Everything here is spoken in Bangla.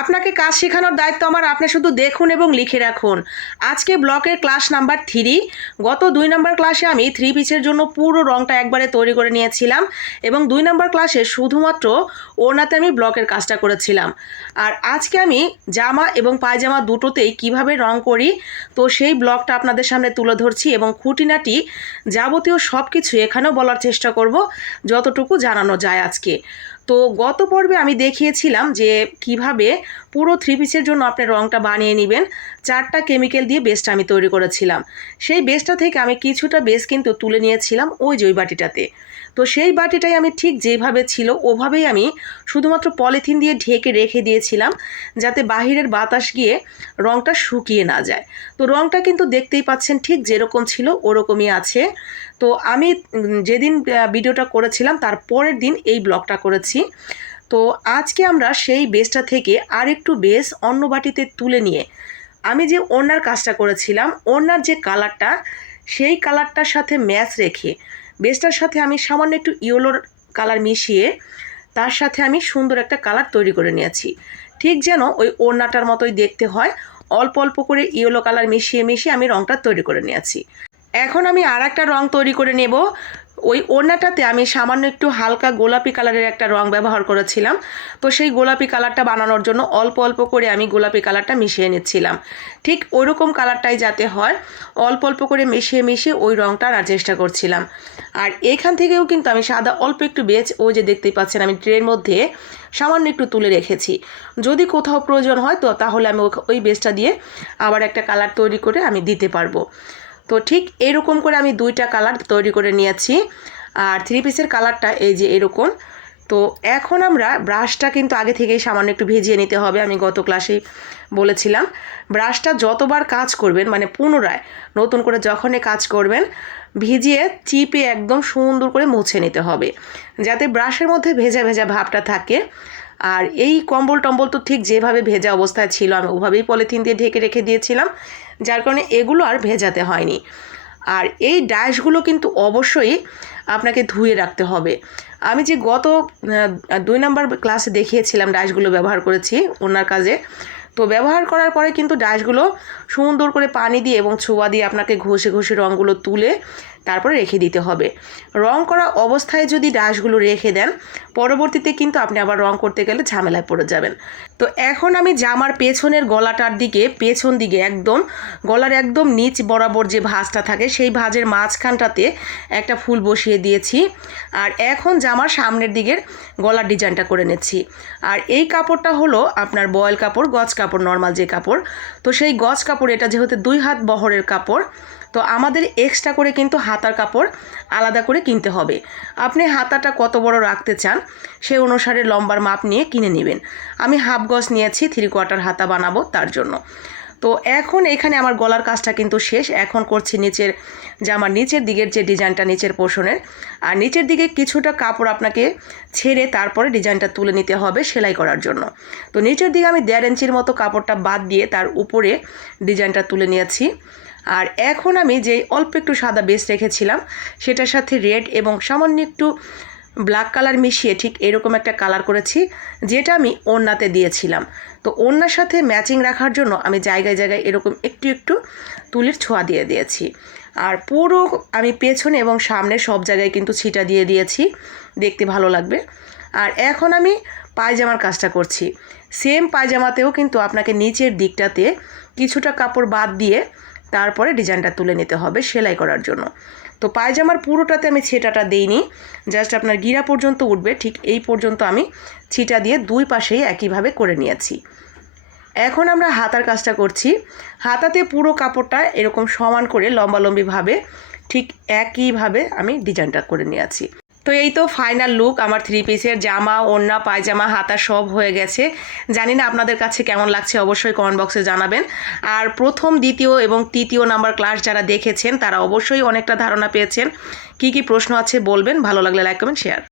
আপনাকে কাজ শেখানোর দায়িত্ব আমার। আপনি শুধু দেখুন এবং লিখে রাখুন। আজকে ব্লকের ক্লাস নাম্বার 3। গত 2 নম্বর ক্লাসে আমি 3 পিসের জন্য পুরো রংটা একবারে তৈরি করে নিয়েছিলাম এবং 2 নম্বর ক্লাসে শুধুমাত্র ওড়নাতে আমি ব্লকের কাজটা করেছিলাম। আর আজকে আমি জামা এবং পায়জামা দুটোতেই কিভাবে রং করি তো সেই ব্লকটা আপনাদের সামনে তুলে ধরছি এবং খুঁটিনাটি যাবতীয় সব কিছু এখানেও বলার চেষ্টা করব যতটুকু জানানো যায় আজকে। তো গত পর্বে আমি দেখিয়েছিলাম যে কিভাবে পুরো 3 পিসের জন্য আপনি রংটা বানিয়ে নেবেন। 4টা কেমিক্যাল দিয়ে বেসটা আমি তৈরি করেছিলাম। সেই বেসটা থেকে আমি কিছুটা বেস কিন্তু তুলে নিয়েছিলাম ওই যে ওই বাটিটাতে। তো সেই বাটিটাই আমি ঠিক যেভাবে ছিল ওভাবেই আমি শুধুমাত্র পলিথিন দিয়ে ঢেকে রেখে দিয়েছিলাম যাতে বাহিরের বাতাস গিয়ে রংটা শুকিয়ে না যায়। তো রংটা কিন্তু দেখতেই পাচ্ছেন ঠিক যেরকম ছিল ওরকমই আছে। তো আমি যেদিন ভিডিওটা করেছিলাম তার পরের দিন এই ব্লগটা করেছি। তো আজকে আমরা সেই বেসটা থেকে আরেকটু বেস অন্য বাটিতে তুলে নিয়ে আমি যে ওড়নার কাজটা করেছিলাম ওড়নার যে কালারটা সেই কালারটার সাথে ম্যাচ রেখে বেসটার সাথে আমি সামান্য একটু ইয়েলোর কালার মিশিয়ে তার সাথে আমি সুন্দর একটা কালার তৈরি করে নিয়েছি। ঠিক যেন ওই ওড়নাটার মতোই দেখতে হয়, অল্প অল্প করে ইয়েলো কালার মিশিয়ে মিশিয়ে আমি রংটা তৈরি করে নিয়েছি। এখন আমি আর একটা রং তৈরি করে নেব। ওই ওড়নাটাতে আমি সামান্য একটু হালকা গোলাপি কালারের একটা রং ব্যবহার করেছিলাম। তো সেই গোলাপি কালারটা বানানোর জন্য অল্প অল্প করে আমি গোলাপি কালারটা মিশিয়ে নিচ্ছিলাম। ঠিক ওইরকম কালারটাই যাতে হয় অল্প অল্প করে মিশিয়ে মিশিয়ে ওই রংটা আনার চেষ্টা করছিলাম। আর এখান থেকেও কিন্তু আমি সাদা অল্প একটু বেচ ওই যে দেখতেই পাচ্ছেন আমি ট্রের মধ্যে সামান্য একটু তুলে রেখেছি। যদি কোথাও প্রয়োজন হয় তো তাহলে আমি ওই বেসটা দিয়ে আবার একটা কালার তৈরি করে আমি দিতে পারবো। তো ঠিক এরকম করে আমি 2টা কালার তৈরি করে নিয়েছি। আর 3 পিসের কালারটা এই যে এরকম। তো এখন আমরা ব্রাশটা কিন্তু আগে থেকেই সামান্য একটু ভিজিয়ে নিতে হবে। আমি গত ক্লাসেই বলেছিলাম ব্রাশটা যতবার কাজ করবেন মানে পুনরায় নতুন করে যখনই কাজ করবেন ভিজিয়ে চিপে একদম সুন্দর করে মুছে নিতে হবে যাতে ব্রাশের মধ্যে ভেজা ভেজা ভাবটা থাকে। আর এই কম্বল টম্বল তো ঠিক যেভাবে ভেজা অবস্থায় ছিল আমি ওভাবেই পলিথিন দিয়ে ঢেকে রেখে দিয়েছিলাম, যার কারণে এগুলো আর ভেজাতে হয়নি। আর এই ডাইসগুলো কিন্তু অবশ্যই আপনাকে ধুয়ে রাখতে হবে। আমি যে গত 2 নম্বর ক্লাসে দেখিয়েছিলাম ডাইসগুলো ব্যবহার করেছি ওনার কাজে। তো ব্যবহার করার পরে কিন্তু ডাইসগুলো সুন্দর করে পানি দিয়ে এবং ছোঁয়া দিয়ে আপনাকে ঘষে ঘষে রঙগুলো তুলে তারপরে রেখে দিতে হবে। রং করা অবস্থায় যদি ডাইসগুলো রেখে দেন পরবর্তীতে কিন্তু আপনি আবার রং করতে গেলে ঝামেলায় পড়ে যাবেন। তো এখন আমি জামার পেছনের গলাটার দিকে পেছন দিকে একদম গলার একদম নিচ বরাবর যে ভাঁজটা থাকে সেই ভাঁজের মাঝখানটাতে একটা ফুল বসিয়ে দিয়েছি। আর এখন জামার সামনের দিকের গলার ডিজাইনটা করে নিচ্ছি। আর এই কাপড়টা হলো আপনার বয়েল কাপড়, গজ কাপড়, নর্মাল যে কাপড়। তো সেই গজ কাপড় এটা যেহেতু 2 হাত বহরের কাপড় তো আমাদের এক্সট্রা করে কিন্তু হাতার কাপড় আলাদা করে কিনতে হবে। আপনি হাতাটা কত বড় রাখতে চান সেই অনুসারে লম্বার মাপ নিয়ে কিনে নেবেন। আমি হাফ গজ নিয়েছি 3/4 হাতা বানাবো তার জন্য। তো এখন এখানে আমার গলার কাজটা কিন্তু শেষ। এখন করছি নিচের জামার নিচের দিকের যে ডিজাইনটা নিচের পোর্শনের। আর নিচের দিকে কিছুটা কাপড় আপনাকে ছেড়ে তারপরে ডিজাইনটা তুলে নিতে হবে সেলাই করার জন্য। তো নিচের দিকে আমি 1.5 ইঞ্চির মতো কাপড়টা বাদ দিয়ে তার উপরে ডিজাইনটা তুলে নিয়েছি। আর এখন আমি যে অল্প একটু সাদা বেস রেখেছিলাম সেটার সাথে রেড এবং সামান্য একটু ব্ল্যাক কালার মিশিয়ে ঠিক এরকম একটা কালার করেছি যেটা আমি ওড়নাতে দিয়েছিলাম। তো ওড়নার সাথে ম্যাচিং রাখার জন্য আমি জায়গায় জায়গায় এরকম একটু একটু তুলির ছোঁয়া দিয়ে দিয়েছি। আর পুরো আমি পেছনে এবং সামনে সব জায়গায় কিন্তু ছিটা দিয়ে দিয়েছি, দেখতে ভালো লাগবে। আর এখন আমি পায়জামার কাজটা করছি। সেম পায়জামাতেও কিন্তু আপনাকে নিচের দিকটাতে কিছুটা কাপড় বাদ দিয়ে তারপরে ডিজাইনটা তুলে নিতে হবে সেলাই করার জন্য। তো পায়জামার পুরোটাতে আমি ছিটাটা দেইনি, জাস্ট আপনার গিরা পর্যন্ত উঠবে ঠিক এই পর্যন্ত আমি ছিটা দিয়ে 2 পাশেই একইভাবে করে নিয়েছি। এখন আমরা হাতার কাজটা করছি। হাতাতে পুরো কাপড়টা এরকম সমান করে লম্বালম্বিভাবে ঠিক একইভাবে আমি ডিজাইনটা করে নিয়েছি। তো এই তো ফাইনাল লুক আমার 3 পিসের জামা, ওড়না, পায়জামা, হাতা সব হয়ে গেছে। জানি না আপনাদের কাছে কেমন লাগছে অবশ্যই কমেন্ট বক্সে জানাবেন। আর প্রথম, দ্বিতীয় এবং তৃতীয় নাম্বার ক্লাস যারা দেখেছেন তারা অবশ্যই অনেকটা ধারণা পেয়েছেন। কি কি প্রশ্ন আছে বলবেন, ভালো লাগলে লাইক কমেন্ট শেয়ার।